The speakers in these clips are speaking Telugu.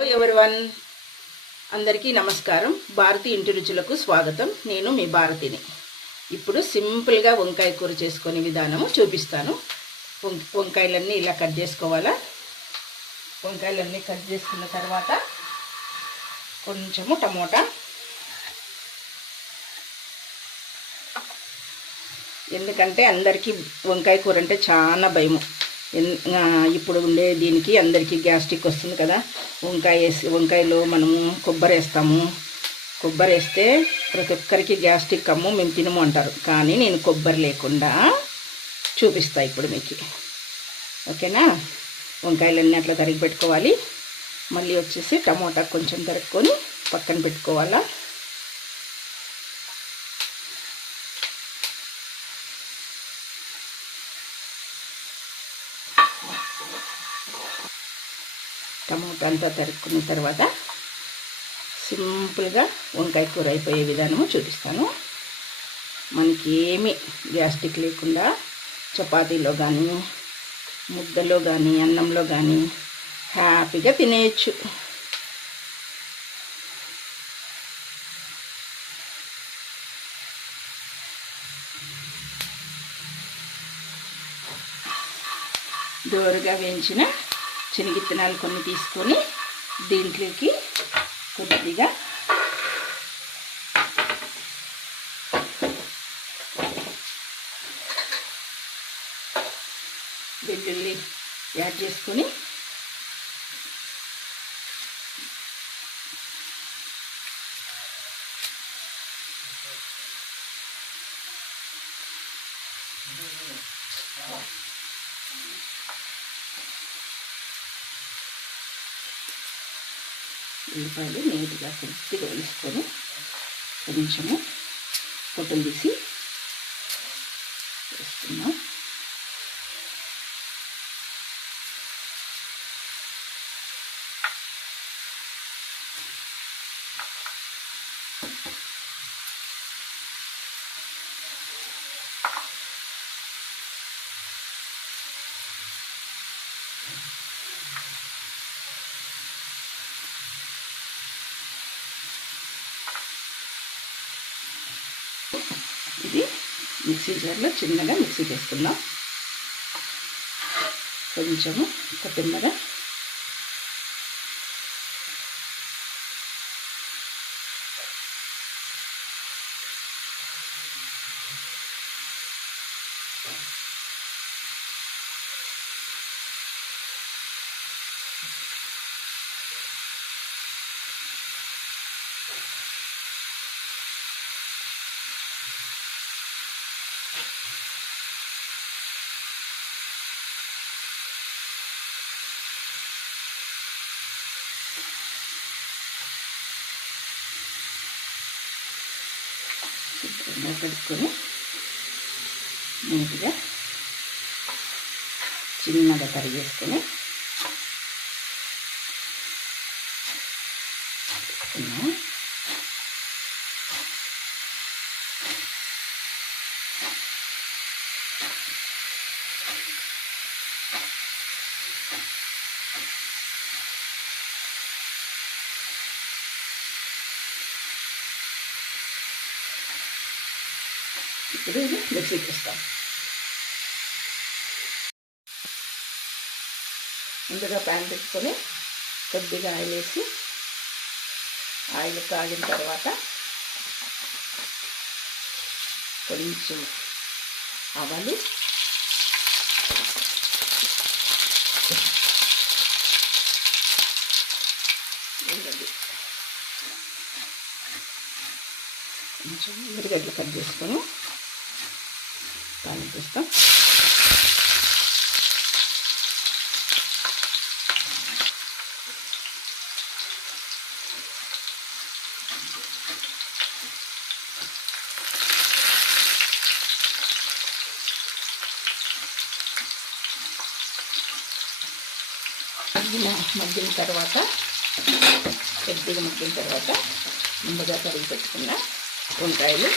హలో ఎవరివన్, అందరికీ నమస్కారం. భారతి ఇంటి రుచులకు స్వాగతం. నేను మీ భారతిని. ఇప్పుడు సింపుల్గా వంకాయ కూర చేసుకునే విధానము చూపిస్తాను. వంకాయలన్నీ ఇలా కట్ చేసుకోవాలా. వంకాయలన్నీ కట్ చేసుకున్న తర్వాత కొంచెము టమోటా, ఎందుకంటే అందరికీ వంకాయ కూర అంటే చాలా భయము. ఇప్పుడు ఉండే దీనికి అందరికీ గ్యాస్ట్రిక్ వస్తుంది కదా. వంకాయలో మనము కొబ్బరి వేస్తాము. కొబ్బరి వేస్తే ప్రతి ఒక్కరికి గ్యాస్ట్రిక్ అమ్ము మేము తినము అంటారు. కానీ నేను కొబ్బరి లేకుండా చూపిస్తా ఇప్పుడు మీకు. ఓకేనా? వంకాయలన్నీ అట్లా తరిగి పెట్టుకోవాలి. మళ్ళీ వచ్చేసి టమోటా కొంచెం తరుక్కొని పక్కన పెట్టుకోవాలా. టమోటా అంతా తరుక్కున్న తర్వాత సింపుల్గా వంకాయ కూర అయిపోయే విధానము చూపిస్తాను. మనకి ఏమి గ్యాస్ట్రిక్ లేకుండా చపాతీలో కానీ ముద్దలో కానీ అన్నంలో కానీ హ్యాపీగా తినేయచ్చు. దోరగా వేయించిన శనగిత్తనాలు కొన్ని తీసుకొని దీంట్లోకి కొద్దిగా వెల్లుల్లి యాడ్ చేసుకొని ఉల్లిపాయలు నీట్గా కొద్దిగా వేసుకొని కొంచెము పొట్టులు తీసి వేస్తున్నాం. ఇది మిక్సీ జార్లో చిన్నగా మిక్సీ చేసుకుందాం. కొంచెము కొత్తిమీర, కడుక్కొని నీట్గా చిన్నగా తరిగేసుకొని ఇప్పుడు ఇది మిక్సీకి వేస్తాం. ముందుగా ప్యాన్ పెట్టుకొని కొద్దిగా ఆయిల్ వేసి ఆయిల్ కాగిన తర్వాత కొంచెం ఆవాలు, కొంచెం ఉల్లిగడ్డలు కట్ చేసుకొని తాలింపిస్తాం. మగ్గిన తర్వాత కొద్దిగా మగ్గిన తర్వాత ముందుగా తరిగి పెట్టుకున్న వంకాయలు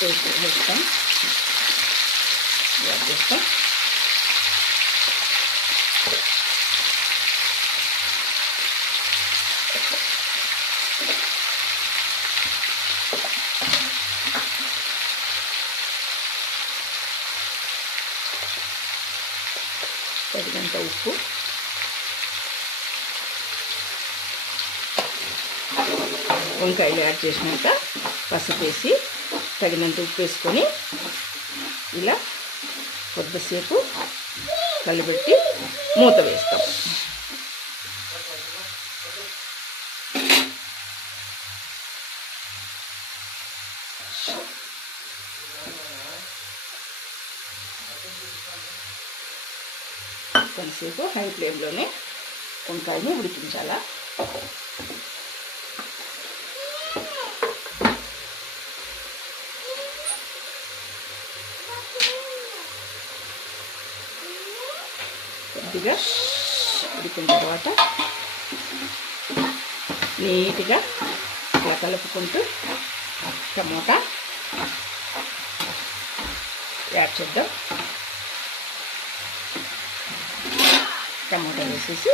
వేస్తాం. యాడ్ చేస్తాం. తగినంత ఉప్పు, వంకాయలు యాడ్ చేసినాక పసుపు వేసి తగినంత ఉప్పు వేసుకొని ఇలా కొద్దిసేపు కలిపెట్టి మూత వేస్తాం. కొంతసేపు హై ఫ్లేమ్లోనే వంకాయని ఉడికించాలా. కొద్దిగా ఉడికిన తర్వాత నీట్గా ఇలా కలుపుకుంటూ టమోటా యాడ్ చేద్దాం. టమోటా వేసేసి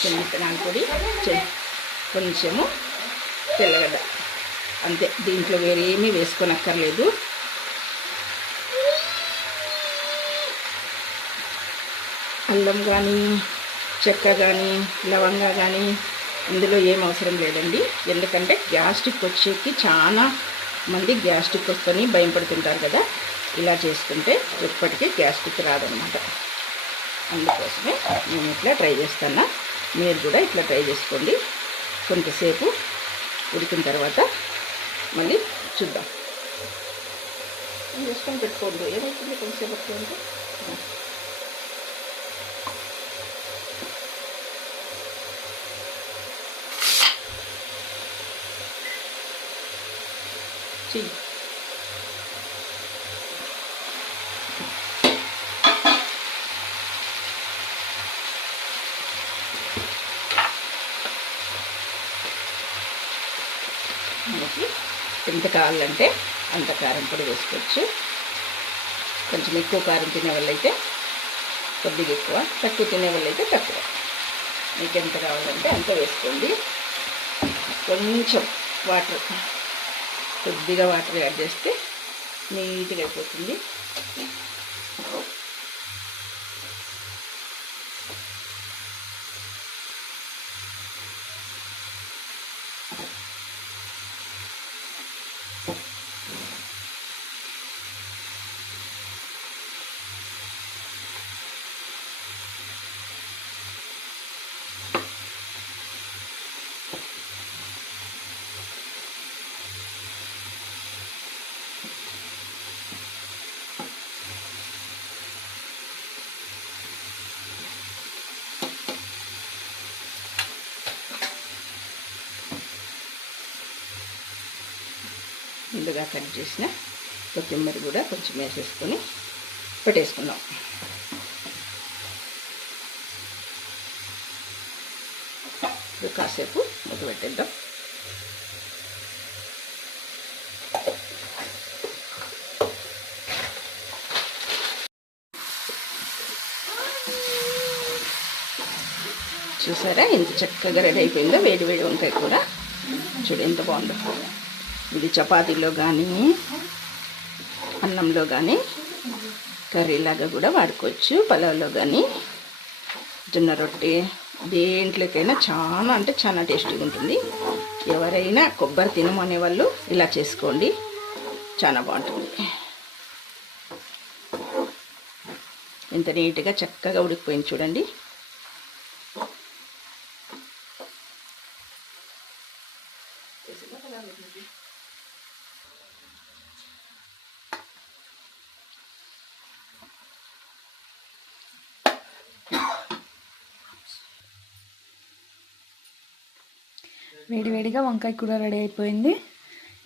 శనగనాల పొడి, కొంచెము తెల్లగడ్డ, అంతే. దీంట్లో వేరేమీ వేసుకోనక్కర్లేదు. అల్లం కానీ చెక్క కానీ లవంగా కానీ ఇందులో ఏం అవసరం లేదండి. ఎందుకంటే గ్యాస్ట్రిక్ వచ్చేకి చాలా మంది గ్యాస్ట్రిక్ వస్తని భయపడుతుంటారు కదా. ఇలా చేసుకుంటే ఎప్పటికీ గ్యాస్ట్రిక్ రాదన్నమాట. అందుకోసమే నేను ఇట్లా ట్రై చేస్తాను. మీరు కూడా ఇట్లా ట్రై చేసుకోండి. కొంతసేపు ఉడికిన తర్వాత మళ్ళీ చూద్దాం. వేసుకొని పెట్టుకోండి. ఏమవుతుంది కొంతసేపు అంటే మనకి ఎంత కావాలంటే అంత కారం పొడి వేసుకోవచ్చు. కొంచెం ఎక్కువ కారం తినే వాళ్ళైతే కొద్దిగా ఎక్కువ, తక్కువ తినే వాళ్ళైతే తక్కువ. మీకు ఎంత కావాలంటే అంత వేసుకోండి. కొంచెం వాటర్, కొద్దిగా వాటర్ యాడ్ చేస్తే నీట్గా అయిపోతుంది. ముందుగా కట్ చేసిన కొత్తిమీర కూడా కొంచెం వేసేసుకొని పెట్టేసుకుందాం. ఇప్పుడు కాసేపు మూత పెట్టేద్దాం. చూసారా ఎంత చక్కగా రెడీ అయిపోయిందో వేడి వేడి వంకాయ కూర. చూడు ఎంత బాగుందో. ఇది చపాతీలో కానీ అన్నంలో కానీ కర్రీలాగా కూడా వాడుకోవచ్చు. పలావ్లో కానీ జొన్న రొట్టె దేంట్లోకైనా చాలా అంటే చాలా టేస్టీగా ఉంటుంది. ఎవరైనా కొబ్బరి తినమనే వాళ్ళు ఇలా చేసుకోండి, చాలా బాగుంటుంది. ఎంత నీట్గా చక్కగా ఉడికిపోయింది చూడండి. వేడివేడిగా వంకాయ కూర రెడీ అయిపోయింది.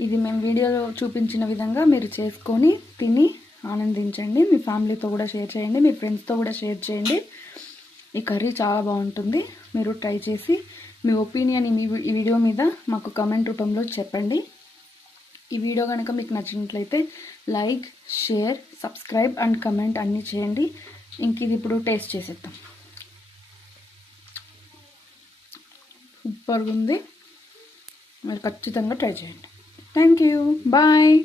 ఇది మేము వీడియోలో చూపించిన విధంగా మీరు చేసుకొని తిని ఆనందించండి. మీ ఫ్యామిలీతో కూడా షేర్ చేయండి, మీ ఫ్రెండ్స్తో కూడా షేర్ చేయండి. ఈ కర్రీ చాలా బాగుంటుంది. మీరు ట్రై చేసి మీ ఒపీనియన్ ఈ వీడియో మీద మాకు కామెంట్ రూపంలో చెప్పండి. ఈ వీడియో కనుక మీకు నచ్చినట్లయితే like, share, subscribe and comment అన్నీ చేయండి. ఇంక ఇది ఇప్పుడు టేస్ట్ చేసేద్దాం. సూపర్గా ఉంది. మీరు ఖచ్చితంగా ట్రై చేయండి. Thank you. బాయ్.